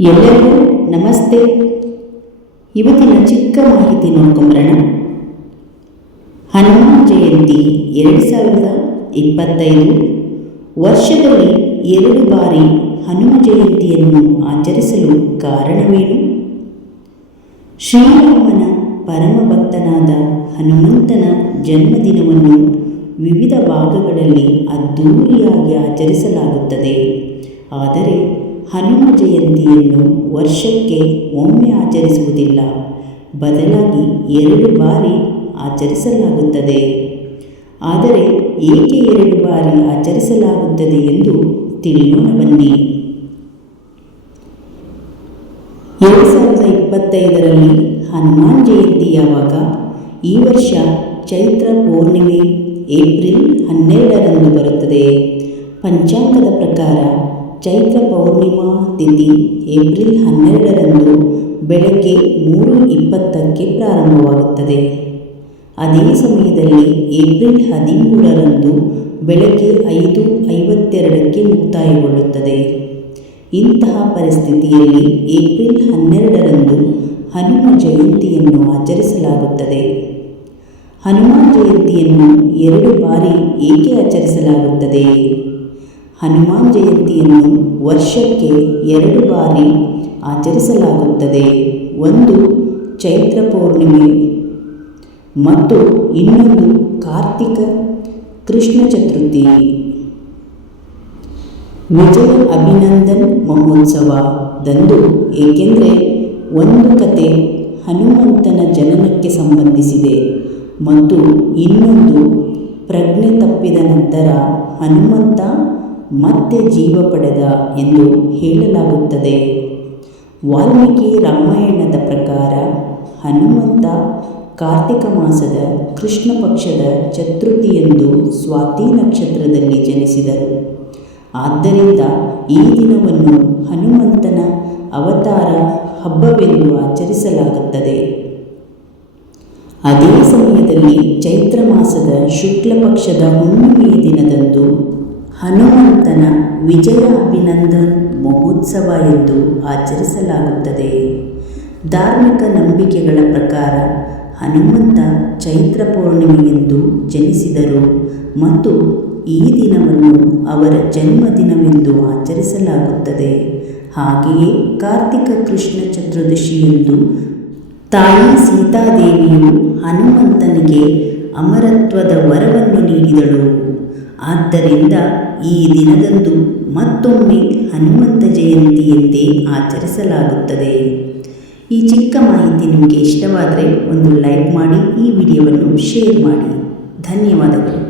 ಎಲ್ಲರಿಗೂ ನಮಸ್ತೆ. ಇವತ್ತಿನ ಚಿಕ್ಕ ಮಾಹಿತಿ ನೋಡ್ಕೊಂಬರೋಣ. ಹನುಮಾನ್ ಜಯಂತಿ ಎರಡು ಸಾವಿರದ ಇಪ್ಪತ್ತೈದು ವರ್ಷದಲ್ಲಿ ಎರಡು ಬಾರಿ ಹನುಮ ಜಯಂತಿಯನ್ನು ಆಚರಿಸಲು ಕಾರಣವೇನು? ಶ್ರೀರಾಮನ ಪರಮ ಭಕ್ತನಾದ ಹನುಮಂತನ ಜನ್ಮದಿನವನ್ನು ವಿವಿಧ ಭಾಗಗಳಲ್ಲಿ ಅದ್ಧೂರಿಯಾಗಿ ಆಚರಿಸಲಾಗುತ್ತದೆ. ಆದರೆ ಹನುಮ ಜಯಂತಿಯನ್ನು ವರ್ಷಕ್ಕೆ ಒಮ್ಮೆ ಆಚರಿಸುವುದಿಲ್ಲ. ಬದಲಾಗಿ ಎರಡು ಬಾರಿ ಆಚರಿಸಲಾಗುತ್ತದೆ. ಆದರೆ ಏಕೆ ಎರಡು ಬಾರಿ ಆಚರಿಸಲಾಗುತ್ತದೆ ಎಂದು ತಿಳಿಯೋಣ ಬನ್ನಿ. ಎರಡು ಸಾವಿರದ ಇಪ್ಪತ್ತೈದರಲ್ಲಿ ಹನುಮಾನ್ ಜಯಂತಿ ಯಾವಾಗ? ಈ ವರ್ಷ ಚೈತ್ರ ಪೂರ್ಣಿಮೆ, ಏಪ್ರಿಲ್ ಹನ್ನೆರಡರಂದು ಬರುತ್ತದೆ. ಪಂಚಾಂಗದ ಪ್ರಕಾರ ಚೈತ್ರ ಪೌರ್ಣಿಮಾ ತಿಥಿ ಏಪ್ರಿಲ್ ಹನ್ನೆರಡರಂದು ಬೆಳಗ್ಗೆ ಮೂರು ಇಪ್ಪತ್ತಕ್ಕೆ ಪ್ರಾರಂಭವಾಗುತ್ತದೆ. ಅದೇ ಸಮಯದಲ್ಲಿ ಏಪ್ರಿಲ್ ಹದಿಮೂರರಂದು ಬೆಳಗ್ಗೆ ಐದು ಐವತ್ತೆರಡಕ್ಕೆ ಮುಕ್ತಾಯಗೊಳ್ಳುತ್ತದೆ. ಇಂತಹ ಪರಿಸ್ಥಿತಿಯಲ್ಲಿ ಏಪ್ರಿಲ್ ಹನ್ನೆರಡರಂದು ಹನುಮ ಜಯಂತಿಯನ್ನು ಆಚರಿಸಲಾಗುತ್ತದೆ. ಹನುಮಾನ್ ಜಯಂತಿಯನ್ನು ಎರಡು ಬಾರಿ ಏಕೆ ಆಚರಿಸಲಾಗುತ್ತದೆ? ಹನುಮಾನ್ ಜಯಂತಿಯನ್ನು ವರ್ಷಕ್ಕೆ ಎರಡು ಬಾರಿ ಆಚರಿಸಲಾಗುತ್ತದೆ. ಒಂದು ಚೈತ್ರ ಪೌರ್ಣಿಮೆ, ಮತ್ತು ಇನ್ನೊಂದು ಕಾರ್ತಿಕ ಕೃಷ್ಣ ಚತುರ್ಥಿ. ವಿಜಯ ಅಭಿನಂದನ್ ಮಹೋತ್ಸವದಂದು ಏಕೆಂದರೆ ಒಂದು ಕತೆ ಹನುಮಂತನ ಜನನಕ್ಕೆ ಸಂಬಂಧಿಸಿದೆ, ಮತ್ತು ಇನ್ನೊಂದು ಪ್ರಜ್ಞೆ ತಪ್ಪಿದ ನಂತರ ಹನುಮಂತ ಮತ್ತೆ ಜೀವ ಪಡೆದ ಎಂದು ಹೇಳಲಾಗುತ್ತದೆ. ವಾಲ್ಮೀಕಿ ರಾಮಾಯಣದ ಪ್ರಕಾರ ಹನುಮಂತ ಕಾರ್ತಿಕ ಮಾಸದ ಕೃಷ್ಣ ಪಕ್ಷದ ಚತುರ್ಥಿಯಂದು ಸ್ವಾತಿ ನಕ್ಷತ್ರದಲ್ಲಿ ಜನಿಸಿದರು. ಆದ್ದರಿಂದ ಈ ದಿನವನ್ನು ಹನುಮಂತನ ಅವತಾರ ಹಬ್ಬವೆಂದು ಆಚರಿಸಲಾಗುತ್ತದೆ. ಅದೇ ಸಮಯದಲ್ಲಿ ಚೈತ್ರ ಮಾಸದ ಶುಕ್ಲ ಪಕ್ಷದ ಹುಣ್ಣಿಮೆಯ ದಿನದಂದು ಹನುಮಂತನ ವಿಜಯ ಅಭಿನಂದನ್ ಮಹೋತ್ಸವ ಎಂದು ಆಚರಿಸಲಾಗುತ್ತದೆ. ಧಾರ್ಮಿಕ ನಂಬಿಕೆಗಳ ಪ್ರಕಾರ ಹನುಮಂತ ಚೈತ್ರ ಪೌರ್ಣಿಮೆಯೆಂದು ಜನಿಸಿದರು ಮತ್ತು ಈ ದಿನವನ್ನು ಅವರ ಜನ್ಮದಿನವೆಂದು ಆಚರಿಸಲಾಗುತ್ತದೆ. ಹಾಗೆಯೇ ಕಾರ್ತಿಕ ಕೃಷ್ಣ ಚತುರ್ದಶಿಯಂದು ತಾಯಿ ಸೀತಾದೇವಿಯು ಹನುಮಂತನಿಗೆ ಅಮರತ್ವದ ವರವನ್ನು ನೀಡಿದಳು. ಆದ್ದರಿಂದ ಈ ದಿನದಂದು ಮತ್ತೊಮ್ಮೆ ಹನುಮಂತ ಜಯಂತಿ ಆಚರಿಸಲಾಗುತ್ತದೆ. ಈ ಚಿಕ್ಕ ಮಾಹಿತಿ ನಿಮಗೆ ಇಷ್ಟವಾದರೆ ಒಂದು ಲೈಕ್ ಮಾಡಿ, ಈ ವಿಡಿಯೋವನ್ನು ಶೇರ್ ಮಾಡಿ. ಧನ್ಯವಾದಗಳು.